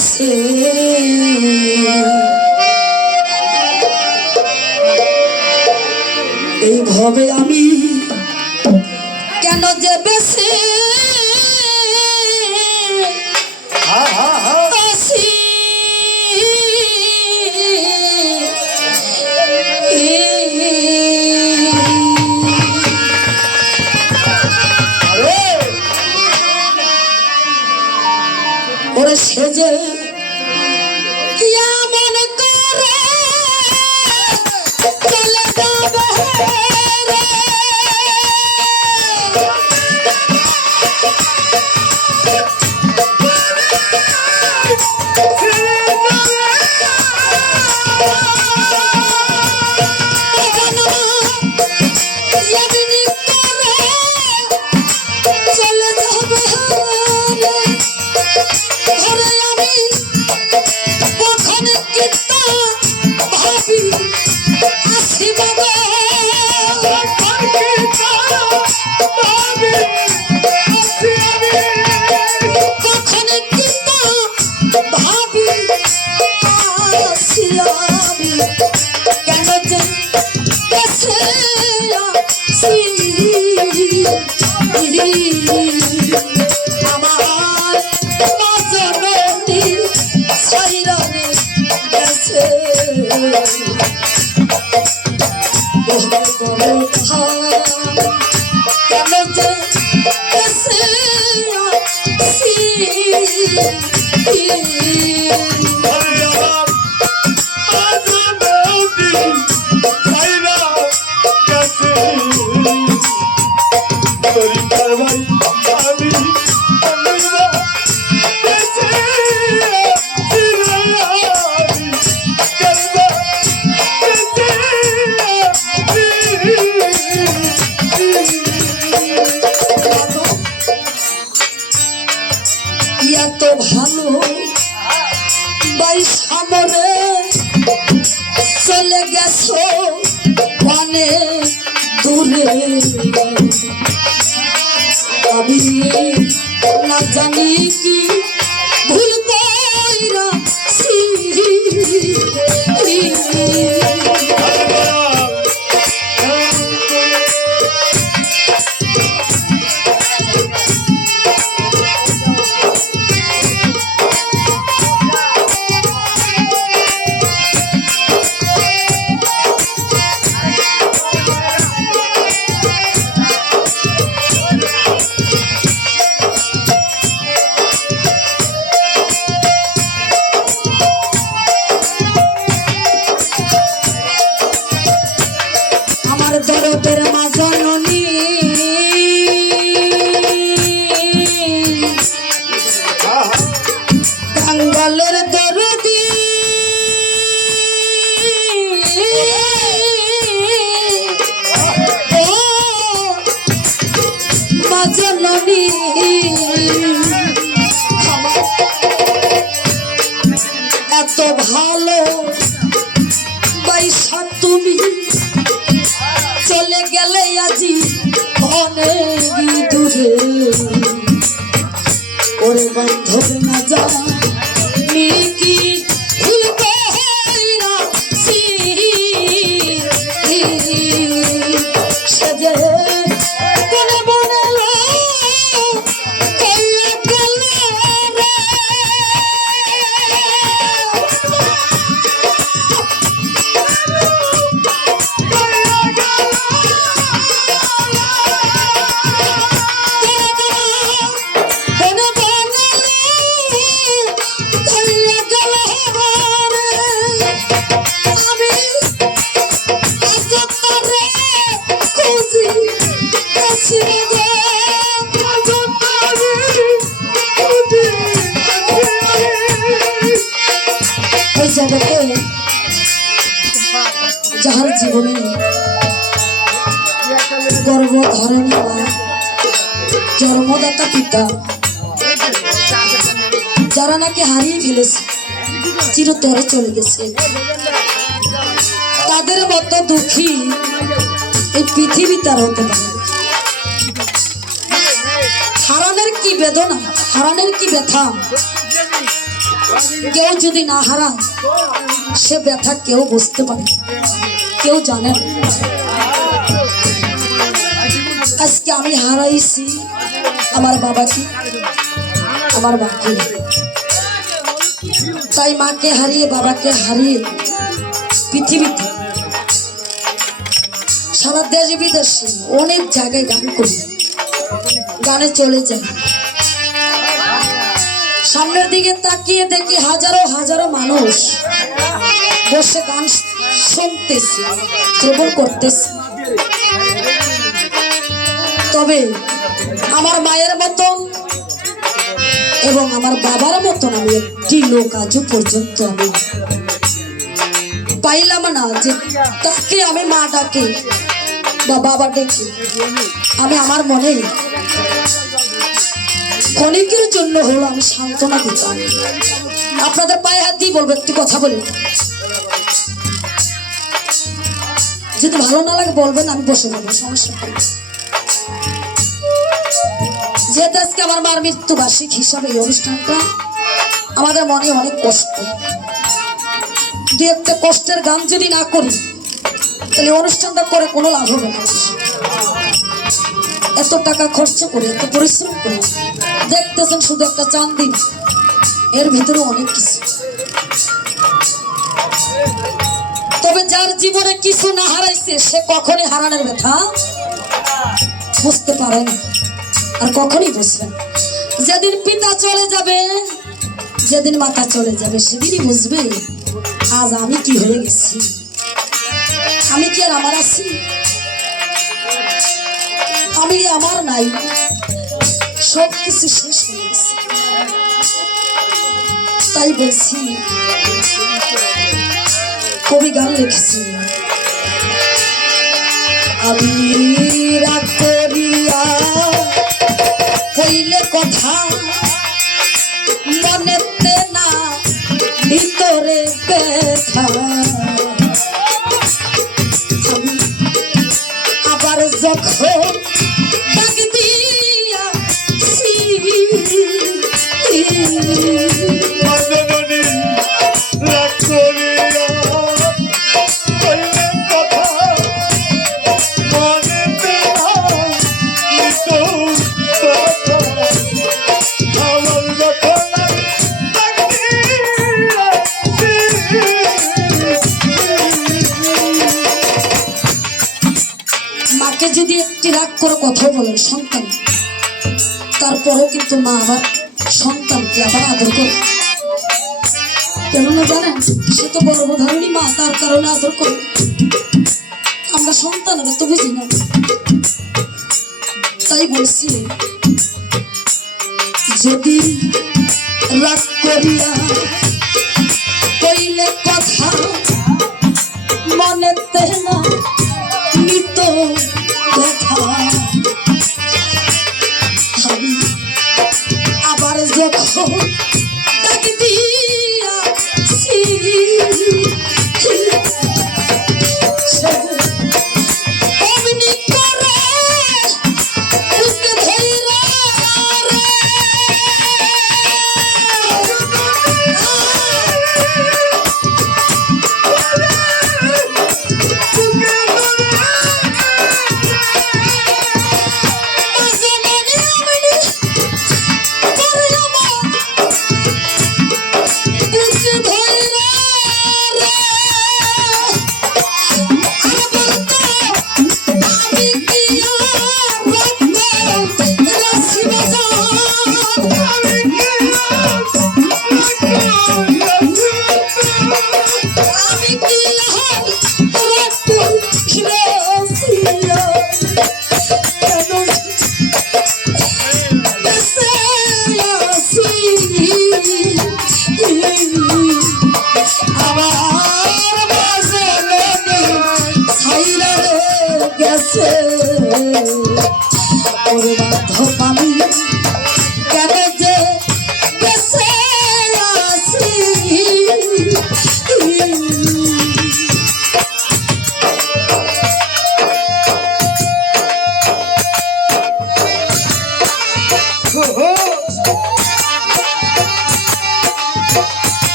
বেছে এইভাবে আমি কেন যে বেছে ওরে সেজে মন করে চলে যাবে এত ভালো বাই সামনে চলে গেছো অনেক দূরে আমি না জানি কি ভুল কইরাছি দরদের মা জননী কাঙ্গালের দরদি ও মা জননী এত ভালো বাইসা তুমি চলে গেলে আজি অনেক দূরে ওরে বান্ধব না যা কি ভুল কইরাছি সেজে কোন বনলো কইয়া গেল রে যাহার জীবনে গর্ভধারণী মা জন্মদাতা পিতা যারা নাকি হারিয়ে ফেলেছে চিরতরে চলে গেছে তাদের মতো দুঃখী এই পৃথিবী তার হতে পারে। হারানোর কি বেদনা, হারানোর কি ব্যথা, কেউ যদি না হারায় সে ব্যথা কেউ বুঝতে পারে, কেউ জানে না। আজকে আমি হারাইছি আমার বাবাকে, আমার মাকে। তাই মাকে হারিয়ে বাবাকে হারিয়ে পৃথিবীতে সারা দেশ বিদেশে অনেক জায়গায় গান করি, গানে চলে যাই। সামনের দিকে তাকিয়ে দেখি হাজারো হাজারো মানুষ বসে গান শুনতেছে, শ্রবণ করতেছে। তবে আমার মায়ের মতন এবং আমার বাবার মতন আমি একটি লোক আজও পর্যন্ত আমি পাইলাম না যে তাকে আমি মা ডাকে বা বাবা ডেকে আমি আমার মনে ক্ষণিকের জন্য হলো আমি সান্ত্বনা দিতাম। আপনাদের পায়ে হাত দিয়ে বলবো একটি কথা বলি, যদি ভালো না লাগে বলবেন, আমি বসে যাবো, সমস্যা নেই। যেহেতু আজকে আমার মার মৃত্যুবার্ষিক হিসাবে এই অনুষ্ঠানটা আমাদের মনে অনেক কষ্ট। দু একটা কষ্টের গান যদি না করি তাহলে অনুষ্ঠানটা করে কোনো লাভ হবে না। এত টাকা খরচ করে, এত পরিশ্রম করে দেখতেছেন শুধু একটা চাঁদি, এর ভিতরে অনেক কিছু। তবে যার জীবনে কিছু না হারাইছে সে কখনই হারানোর ব্যথা বুঝতে পারে না, আর কখনই বুঝবে না। যেদিন পিতা চলে যাবে, যেদিন মাতা চলে যাবে, সেদিনই বুঝবে আজ আমি কি হয়ে গেছি, আমি কি আর আমার আছি, আমি আমার নাই, সব কিছু শেষ হয়ে গেছে। তাই বলছি, কবি গান লিখেছি, আমি রাগ করিয়া কইলে কথা মনেতে না ভিতরে ব্যথা, আমি আবার যখন ডাক দিয়াছি রাগ করিয়া কইলে কথা মনেতে না মাকে যদি একটি রাগ করে কথা বলেন সন্তান, তারপরেও কিন্তু মা আবার সন্তানকে আবার আদর করে। কেননা জানেন, সে তো গর্ভধারিণী মা, তার কারণে আদর করে। আমরা সন্তানরা তো বুঝি না। তাই বলছি, যদি রাগ করিয়া কইলে কথা মনেতে না নিত ব্যথা, আমি আবার যখন ডাক দিয়াছি অমনি করে বুকে ধইরা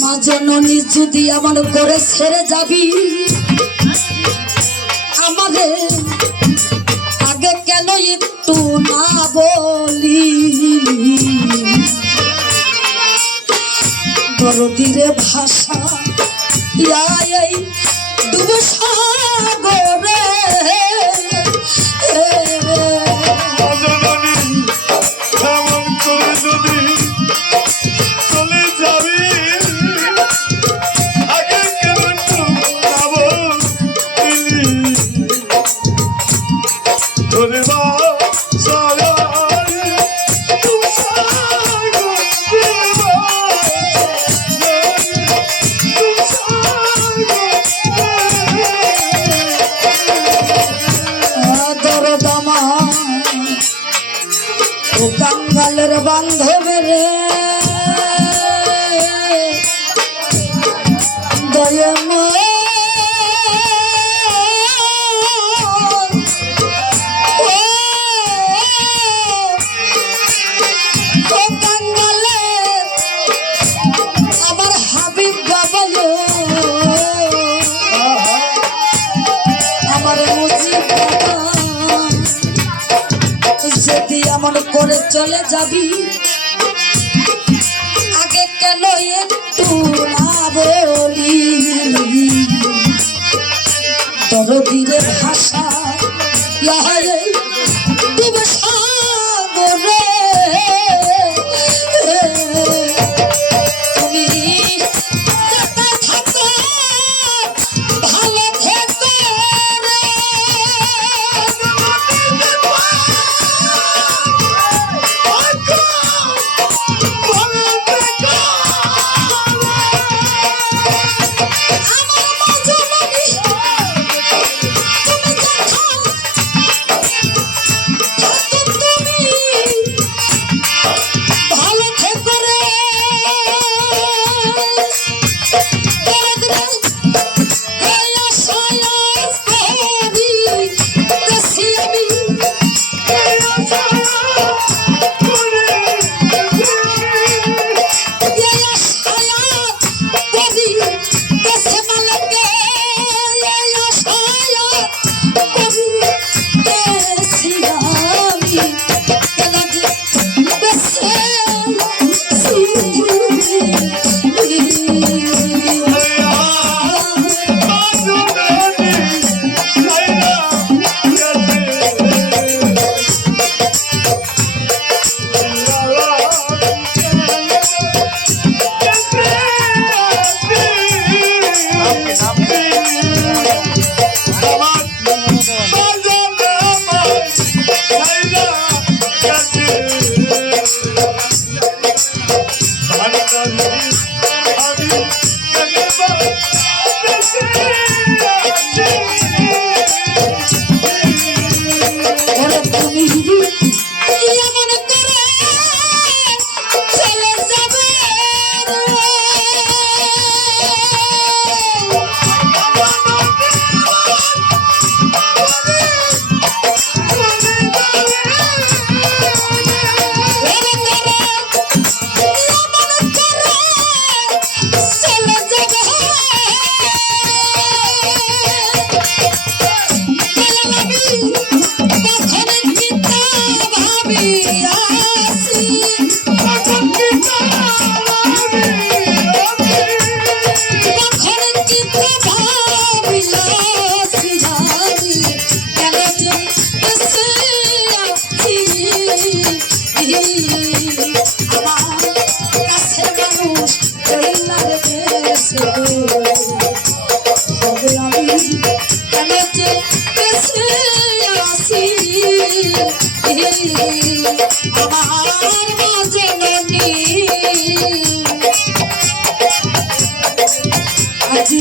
মা জননী যদি এমন করে ছেড়ে যাবি আমাদের আগে কেন একটু না বলি দরদিরে ভাষা এই ডুব সাগরে কাঙ্গালের বান্ধবের দয়ামা কাঙ্গালে আমার হাবিব বাবা আমার মুজিব বাবা যদি এমন করে চলে যাবি আগে কেন একটু না বলি দরদিরে ভাষা ডুবে সাগরে তুমি থাকো ভালো থেকো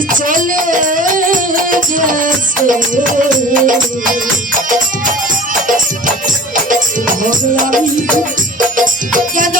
চলে গেছে আমি কেন